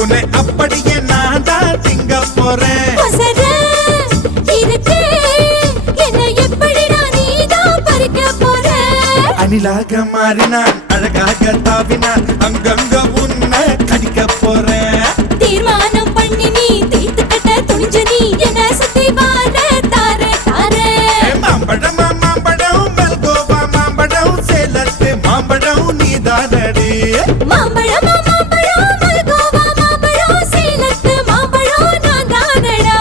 உன்னை அப்படியே நான் தான் திங்க போறேன். அணிலாக மாறினான், அழகாக தாவினான், அங்கங்க உன்னை கடிக்க போறேன். தீர்மானம் பண்ணி நீ தீர்த்து கட்ட துணிஞ்ச நீ என்ன சுத்தி வார தாரே தாரே. மாம்பழம் மாம்பழம் மல்கோவா மாம்பழம் சேலத்து மாம்பழம் நீதானடி. மாம்பழம் மாம்பழம் மல்கோவா மாம்பழம் சேலத்து மாம்பழம் நான் தானடா.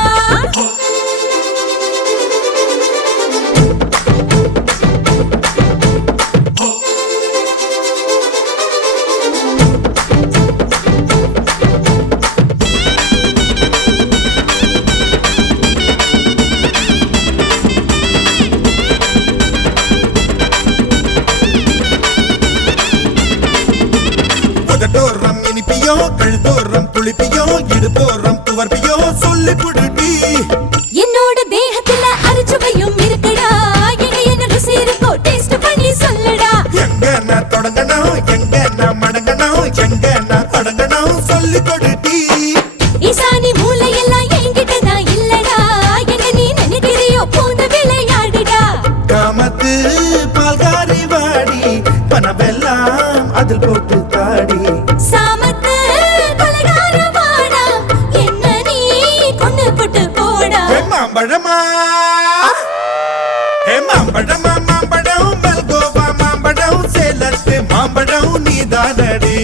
உதட்டோரம் இனிப்பியோ கழுத்தோரம் புளிப்பியோ இடுப்போரம் துவர்ப்பியோ சொல்லி புடுடி. என்னோட தேகத்துல அரிச்சுவையும் இருக்குடா, எங்க என்ன ருசி இருக்கோ டேஸ்ட் பண்ணி சொல்லடா. எங்க நான் தொடங்கணும், எங்க நான் மடங்கணும், எங்க நான் தொடங்கணும் சொல்லி கொடுடி. ஈசானி மூளையெல்லாம் என்கிட்ட தான் இல்லடா, எங்க நீ நினைக்கிறியோ போந்த விளையாடுடா. காமத்து பால்காரி வாடி பணமெல்லாம் அதில் போட்டு தாடி. சாமத்து கொலைகார வாடா, என்ன நீ கொண்டு போட்டு போடா. மாம்பழமா மாம்பழமா மாம்பழம் மல்கோவா மாம்பழம் சேலத்து மாம்பழம் நீதானடி.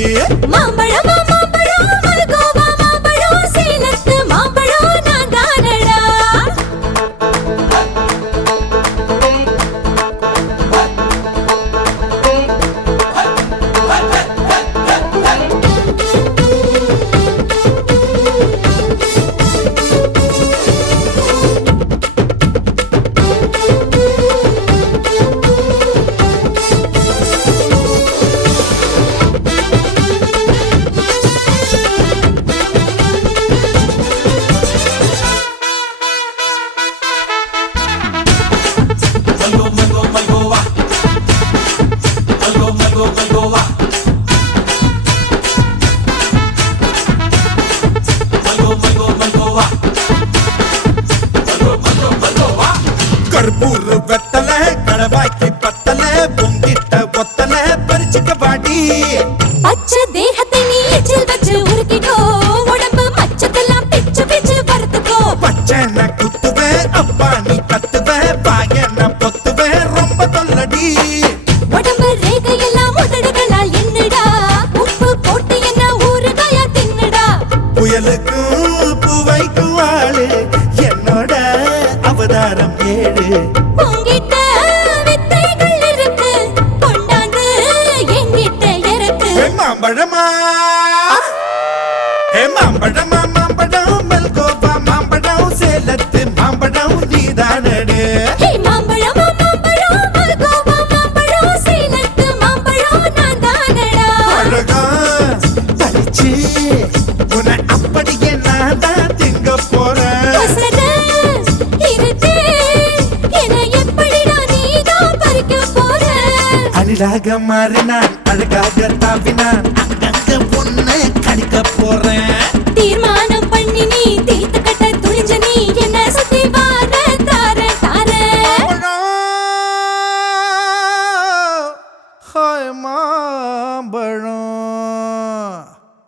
மாம்பழம் மாம்பழம் மல்கோவா மாம்பழம் சேலத்து மாம்பழம் நான் தானடா. கற்பூர் வெத்தல கடவாக்கி பத்தல பொங்கிட்ட ஒத்தல பறிச்சுக்க பாடி. பச்சை தேகத்தை நீ எச்சில் வச்சு உருக்கிக்கோ, உடம்பு மச்சத்தெல்லாம் பிச்சு பிச்சு வறுத்துக்கோ. பச்சை குத்துவேன் அப்பா நீ கத்துவேன், பாயன பொத்துவேன் ரொம்ப தொல்லடி. உடம்பு ரேகையெல்லாம் உதடுகளால் என்னடா, உப்பு போட்டு என்ன ஊறுகாயா தின்னுடா. புயலுக்கும் பூவைக்கும் ஆளு என்னோட அவதாரம் ஏழு. உங்கிட்ட வித்தைகள் இருக்கு, கொண்டாந்து என்கிட்ட இருக்கு. மாம்பழமா மாம்பழமா மாம்பழம் மல்கோவா மாம்பழம் சேலத்து மாம்பழம் நீதானடு. மாம்பழம் மாம்பழம் மல்கோவா மாம்பழம் சேலத்து மாம்பழம் நான் தானடா. அழகா பறிச்சு உன்னை அப்படியே நான் தான் திங்க போறேன். இருக்கு என்ன எப்படிடா நீதான் பறிக்க போற. அணிலாக மாறினான், அழகாக தாவினான்,